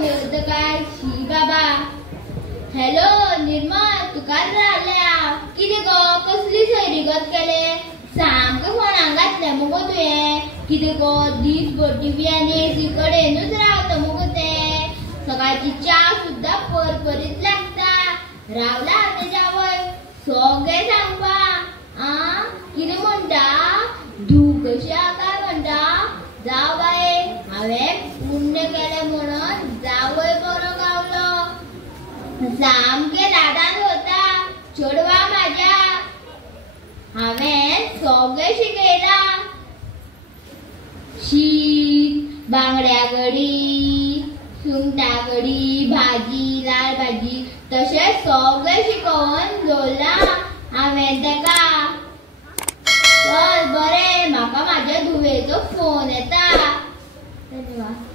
Phone येत काय शी बाबा. हॅलो निर्मल तुका राहिल्या किती गो कसली सैरीगत केले सामके फोनाक घातले मगो तुवें. किती गो दीसभर टीव्ही आनी एसी कडेनूच रावता मगो ते. सकाळची च्या सुद्धा परपरीत लागता. रावला आतां जावय सगळे सांगपा कितें म्हणटा धू कशी काय म्हणटा. जाव बाये हांवें पुण्य केलें म्हणून जावय बरो गावलो. सामके लाडान होता चेडवा म्हाज्या. हांवें सगळें शिकयला. शीत बांगड्या कडी सुंगटां कडी भाजी लाल भाजी तशें सगळें शिकोवन दवरला हांवें तेका. चल बरें म्हाका म्हाज्या धुवेचो फोन येता. धन्यवाद.